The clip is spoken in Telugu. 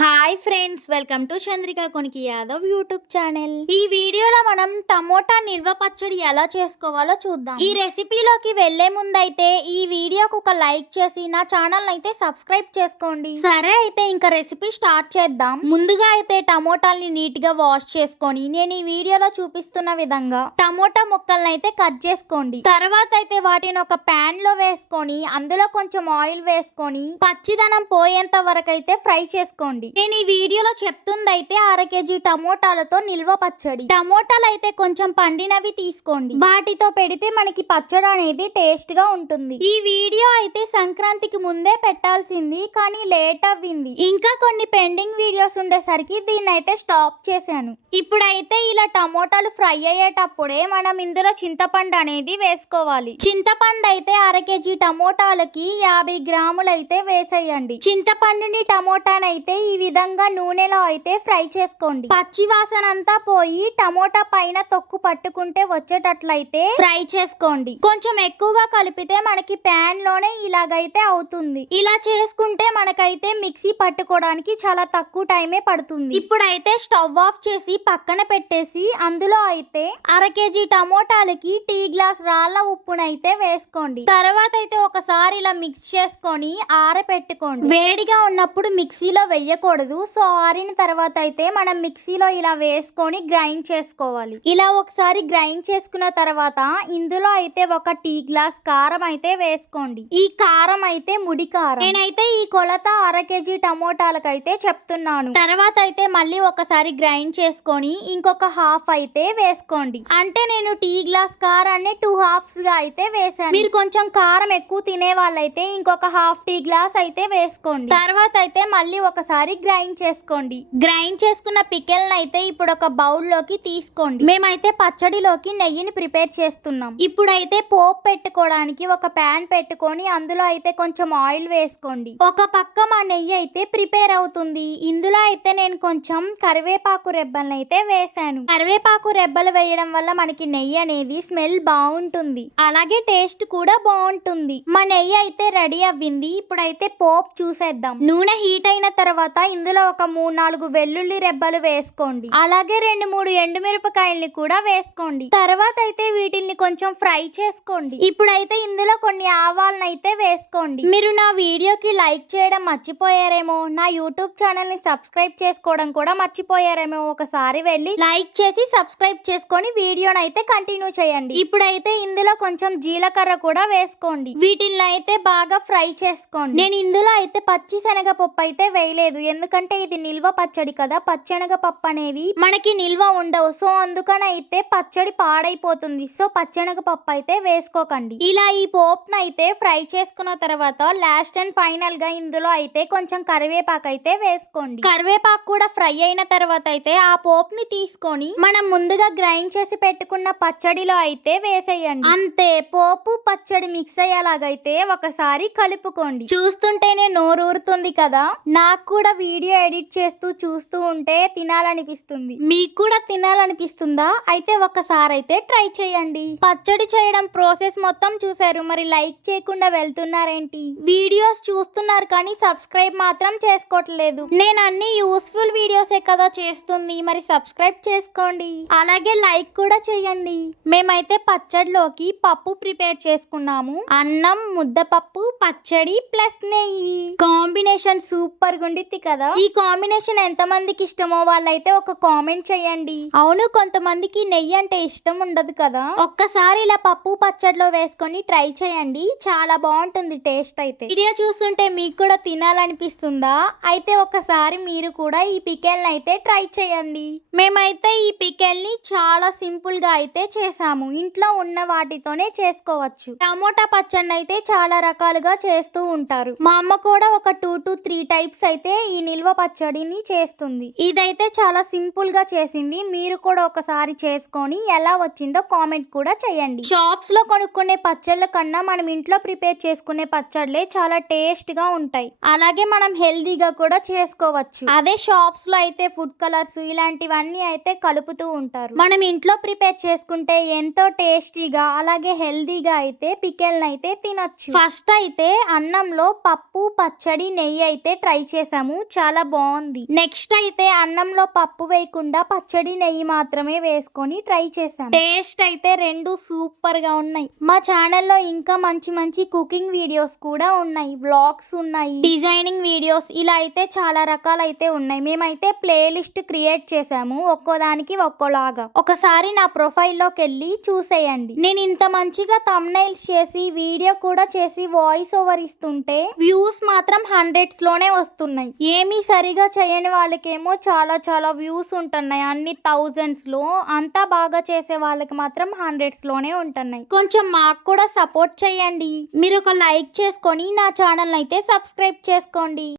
Hi friends, welcome to Chandrika Koniki Yadav YouTube channel. ఈ వీడియోలో మనం టమోటా నిల్వ పచ్చడి ఎలా చేసుకోవాలో చూద్దాం. ఈ రెసిపీలోకి వెళ్లే ముందైతే ఈ వీడియోకి ఒక లైక్ చేసి నా ఛానల్ అయితే సబ్స్క్రైబ్ చేసుకోండి. సరే అయితే ఇంకా రెసిపీ స్టార్ట్ చేద్దాం. ముందుగా అయితే టమోటాల్ని నీట్ గా వాష్ చేసుకొని నేను ఈ వీడియోలో చూపిస్తున్న విధంగా టమోటా ముక్కల్ని అయితే కట్ చేసుకోండి. తర్వాత అయితే వాటిని ఒక ప్యాన్ లో వేసుకొని అందులో కొంచెం ఆయిల్ వేసుకొని పచ్చిదనం పోయేంత వరకు అయితే ఫ్రై చేసుకోండి. నేను ఈ వీడియోలో చెప్తుంది అయితే 1/2 కేజీ టమోటాలతో నిల్వ పచ్చడి. టమోటాలు అయితే కొంచెం పండినవి తీసుకోండి, వాటితో పెడితే మనకి పచ్చడి అనేది టేస్ట్ గా ఉంటుంది. ఈ వీడియో అయితే సంక్రాంతికి ముందే పెట్టాల్సింది కానీ లేట్ అవ్వింది. ఇంకా కొన్ని పెండింగ్ వీడియోస్ ఉండేసరికి దీన్ని అయితే స్టాప్ చేశాను. ఇప్పుడైతే ఇలా టమోటాలు ఫ్రై అయ్యేటప్పుడే మనం ఇందులో చింతపండు అనేది వేసుకోవాలి. చింతపండు అయితే 1/2 కేజీ టమోటాలకి 50 గ్రాములు అయితే వేసేయండి. చింతపండుని టమోటానైతే ఈ విధంగా నూనెలో అయితే ఫ్రై చేసుకోండి. పచ్చి వాసన అంతా పోయి టమోటా పైన తొక్కు పట్టుకుంటే వచ్చేటట్లయితే ఫ్రై చేసుకోండి. కొంచెం ఎక్కువగా కలిపితే మనకి ప్యాన్ లోనే ఇలాగైతే అవుతుంది. ఇలా చేసుకుంటే మనకైతే మిక్సీ పట్టుకోవడానికి చాలా తక్కువ టైమే పడుతుంది. ఇప్పుడైతే స్టవ్ ఆఫ్ చేసి పక్కన పెట్టేసి అందులో అయితే 1/2 కేజీ టమోటాలకి టీ గ్లాస్ రాళ్ళ ఉప్పునైతే వేసుకోండి. తర్వాత అయితే ఒకసారి ఇలా మిక్స్ చేసుకొని ఆరబెట్టుకోండి. వేడిగా ఉన్నప్పుడు మిక్సీలో వేయకూడదు. సో ఆరిన తర్వాత అయితే మనం మిక్సీలో ఇలా వేసుకొని గ్రైండ్ చేసుకోవాలి. ఇలా ఒకసారి గ్రైండ్ చేసుకున్న తర్వాత ఇందులో అయితే ఒక టీ గ్లాస్ కారం అయితే వేసుకోండి. ఈ కారం అయితే ముడి కారం. నేనైతే ఈ కొలత 1/2 కేజీ టమోటాలకైతే చెప్తున్నాను. తర్వాత అయితే మళ్ళీ ఒకసారి గ్రైండ్ చేసుకొని ఇంకొక హాఫ్ అయితే వేసుకోండి. అంటే నేను టీ గ్లాస్ కారాన్ని 2 హాఫ్స్ గా అయితే వేసాను. మీరు కొంచెం కారం ఎక్కువ తినే వాళ్ళైతే ఇంకొక హాఫ్ టీ గ్లాస్ అయితే వేసుకోండి. తర్వాత అయితే మళ్ళీ ఒకసారి గ్రైండ్ చేసుకోండి. గ్రైండ్ చేసుకున్న పికెల్ని అయితే ఇప్పుడు ఒక బౌల్ లోకి తీసుకోండి. మేమైతే పచ్చడిలోకి నెయ్యిని ప్రిపేర్ చేస్తున్నాం. ఇప్పుడైతే పోపు పెట్టుకోవడానికి ఒక ప్యాన్ పెట్టుకొని అందులో అయితే కొంచెం ఆయిల్ వేసుకోండి. ఒక పక్క మా నెయ్యి అయితే ప్రిపేర్ అవుతుంది. ఇందులో అయితే నేను కొంచెం కరివేపాకు రెబ్బలను అయితే వేసాను. కరివేపాకు రెబ్బలు వేయడం వల్ల మనకి నెయ్యి అనేది స్మెల్ బాగుంటుంది, అలాగే టేస్ట్ కూడా బాగుంటుంది. మా నెయ్యి అయితే రెడీ అవ్వింది. ఇప్పుడైతే పోపు చూసేద్దాం. నూనె హీట్ అయిన తర్వాత ఇందులో ఒక 3-4 వెల్లుల్లి రెబ్బలు వేసుకోండి. అలాగే 2-3 ఎండుమిరపకాయల్ని కూడా వేసుకోండి. తర్వాత అయితే వీటిని కొంచెం ఫ్రై చేసుకోండి. ఇప్పుడైతే ఇందులో కొన్ని ఆవాలను అయితే వేసుకోండి. మీరు నా వీడియోకి లైక్ చేయడం మర్చిపోయారేమో, నా యూట్యూబ్ ఛానల్ ని సబ్స్క్రైబ్ చేసుకోవడం కూడా మర్చిపోయారేమో, ఒకసారి వెళ్ళి లైక్ చేసి సబ్స్క్రైబ్ చేసుకొని వీడియోని అయితే కంటిన్యూ చేయండి. ఇప్పుడైతే ఇందులో కొంచెం జీలకర్ర కూడా వేసుకోండి. వీటిని అయితే బాగా ఫ్రై చేసుకోండి. నేను ఇందులో అయితే పచ్చి శనగపప్పు అయితే వేయలేదు, ఎందుకంటే ఇది నిల్వ పచ్చడి కదా. పచ్చెనగపప్పు అనేవి మనకి నిల్వ ఉండవు, సో అందుకని అయితే పచ్చడి పాడైపోతుంది. సో పచ్చెనగపప్పు అయితే వేసుకోకండి. ఇలా ఈ పోపును అయితే ఫ్రై చేసుకున్న తర్వాత లాస్ట్ అండ్ ఫైనల్ గా ఇందులో అయితే కొంచెం కరివేపాకు అయితే వేసుకోండి. కరివేపాకు కూడా ఫ్రై అయిన తర్వాత అయితే ఆ పోపుని తీసుకొని మనం ముందుగా గ్రైండ్ చేసి పెట్టుకున్న పచ్చడిలో అయితే వేసేయండి. అంతే, పోపు పచ్చడి మిక్స్ అయ్యేలాగైతే ఒకసారి కలుపుకోండి. చూస్తుంటేనే నోరూరుతుంది కదా. నాకు కూడా వీడియో ఎడిట్ చేస్తూ చూస్తూ ఉంటే తినాలనిపిస్తుంది. మీకు కూడా తినాలనిపిస్తుందా? అయితే ఒకసారి అయితే ట్రై చేయండి. పచ్చడి చేయడం ప్రాసెస్ మొత్తం చూసారు, మరి లైక్ చేయకుండా వెళ్తున్నారేంటి? వీడియోస్ చూస్తున్నారు కానీ సబ్స్క్రైబ్ మాత్రం చేసుకోవట్లేదు. నేను అన్ని యూస్ఫుల్ వీడియోసే కదా చేస్తుంది, మరి సబ్స్క్రైబ్ చేసుకోండి. అలాగే లైక్ కూడా చేయండి. మేమైతే పచ్చడిలోకి పప్పు ప్రిపేర్ చేసుకున్నాము. అన్నం, ముద్దపప్పు, పచ్చడి ప్లస్ నెయ్యి. కాంబినేషన్ సూపర్ గుండిద్ది కదా. ఈ కాంబినేషన్ ఎంత మందికి ఇష్టమో వాళ్ళైతే ఒక కామెంట్ చేయండి. అవును, కొంతమందికి నెయ్యి అంటే ఇష్టం ఉండదు కదా. ఒక్కసారి ఇలా పప్పు పచ్చడిలో వేసుకొని ట్రై చేయండి, చాలా బాగుంటుంది టేస్ట్ అయితే. వీడియో చూస్తుంటే మీకు కూడా తినాలనిపిస్తుందా? అయితే ఒకసారి మీరు కూడా ఈ పికెల్ని అయితే ట్రై చేయండి. మేమైతే ఈ పికెల్ని చాలా సింపుల్ గా అయితే చేసాము. ఇంట్లో ఉన్న వాటితోనే చేసుకోవచ్చు. టమోటా పచ్చడిని అయితే చాలా రకాలుగా చేస్తూ ఉంటారు. మా అమ్మ కూడా ఒక 2 to 3 టైప్స్ అయితే ఈ నిల్వ పచ్చడిని చేస్తుంది. ఇదైతే చాలా సింపుల్ గా చేసింది. మీరు కూడా ఒకసారి చేసుకొని ఎలా వచ్చిందో కామెంట్ కూడా చేయండి. షాప్స్ లో కొనుక్కునే పచ్చళ్ళ కన్నా మనం ఇంట్లో ప్రిపేర్ చేసుకునే పచ్చళ్ళే చాలా టేస్ట్ గా ఉంటాయి. అలాగే మనం హెల్దీగా కూడా చేసుకోవచ్చు. అదే షాప్స్ లో అయితే ఫుడ్ కలర్స్ ఇలాంటివన్నీ అయితే కలుపుతూ ఉంటారు. మనం ఇంట్లో ప్రిపేర్ చేసుకుంటే ఎంతో టేస్టీగా అలాగే హెల్దీగా అయితే పికెల్ని అయితే తినొచ్చు. ఫస్ట్ అయితే అన్నంలో పప్పు, పచ్చడి, నెయ్యి అయితే ట్రై చేసాము. చాలా బాగుంది. నెక్స్ట్ అయితే అన్నంలో పప్పు వేయకుండా పచ్చడి నెయ్యి మాత్రమే వేసుకొని ట్రై చేశాను. టేస్ట్ అయితే రెండు సూపర్ గా ఉన్నాయి. మా ఛానల్లో ఇంకా మంచి మంచి కుకింగ్ వీడియోస్ కూడా ఉన్నాయి, వ్లాగ్స్ ఉన్నాయి, డిజైనింగ్ వీడియోస్, ఇలా అయితే చాలా రకాలైతే ఉన్నాయి. మేమైతే ప్లేలిస్ట్ క్రియేట్ చేసాము, ఒక్కోదానికి ఒక్కోలాగా. ఒకసారి నా ప్రొఫైల్లోకి వెళ్ళి చూసేయండి. నేను ఇంత మంచిగా థంబ్నైల్స్ చేసి వీడియో కూడా చేసి వాయిస్ ఓవర్ ఇస్తుంటే వ్యూస్ మాత్రం హండ్రెడ్స్ లోనే వస్తున్నాయి. ఏమీ సరిగా చేయని వాళ్ళకేమో చాలా చాలా వ్యూస్ ఉంటున్నాయి, అన్ని థౌజండ్స్ లో. అంతా బాగా చేసే వాళ్ళకి మాత్రం హండ్రెడ్స్ లోనే ఉంటున్నాయి. కొంచెం మాకు కూడా సపోర్ట్ చేయండి. మీరు ఒక లైక్ చేసుకొని నా ఛానల్ అయితే సబ్స్క్రైబ్ చేసుకోండి.